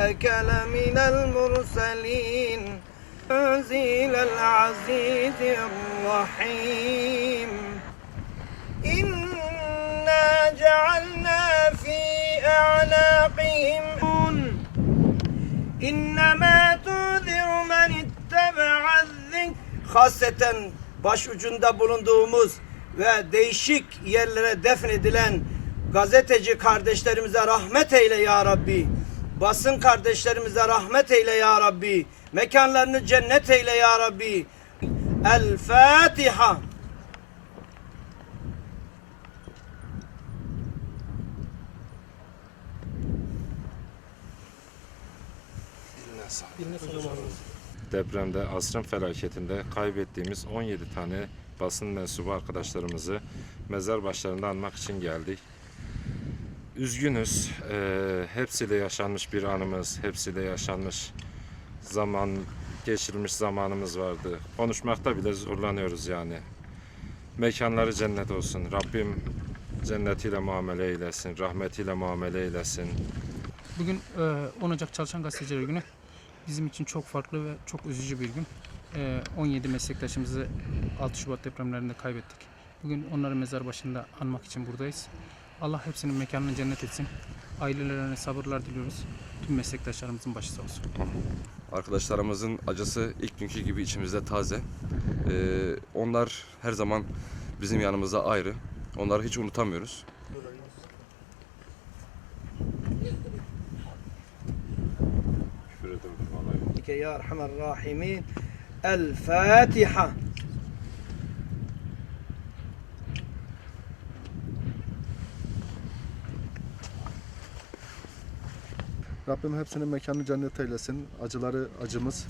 إنك لمن المرسلين تنزيل العزيز الرحيم إنا جعلنا في أعناقهم إنما تنذر من اتبع الذكر Hasreten başucunda bulunduğumuz ve değişik yerlere defnedilen gazeteci kardeşlerimize rahmet eyle ya Rabbi. Basın kardeşlerimize rahmet eyle ya Rabbi. Mekanlarını cennet eyle ya Rabbi. El Fatiha. Depremde, asrın felaketinde kaybettiğimiz 17 tane basın mensubu arkadaşlarımızı mezar başlarında anmak için geldik. Üzgünüz. Eee hepsiyle yaşanmış bir anımız, hepsiyle yaşanmış zaman, geçirilmiş zamanımız vardı. Konuşmakta bile zorlanıyoruz yani. Mekanları cennet olsun. Rabbim cennetiyle muamele eylesin, rahmetiyle muamele eylesin. Bugün e, 10 Ocak Çalışan Gazeteciler Günü bizim için çok farklı ve çok üzücü bir gün. E, 17 meslektaşımızı 6 Şubat depremlerinde kaybettik. Bugün onları mezar başında anmak için buradayız. Allah hepsinin mekanını cennet etsin. Ailelerine sabırlar diliyoruz. Tüm meslektaşlarımızın başı sağ olsun. Arkadaşlarımızın acısı ilk günkü gibi içimizde taze. Ee, onlar her zaman bizim yanımızda ayrı. Onları hiç unutamıyoruz. Ya Erhamer Rahimin. El Fatiha. Rabbim hepsinin mekanı cennet eylesin. Acıları acımız.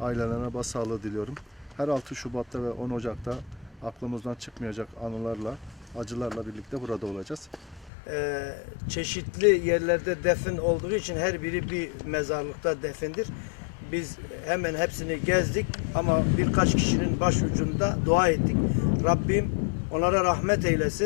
Ailelerine başsağlığı diliyorum. Her 6 Şubat'ta ve 10 Ocak'ta aklımızdan çıkmayacak anılarla, acılarla birlikte burada olacağız. Ee, çeşitli yerlerde defin olduğu için her biri bir mezarlıkta defindir. Biz hemen hepsini gezdik ama birkaç kişinin başucunda dua ettik. Rabbim onlara rahmet eylesin.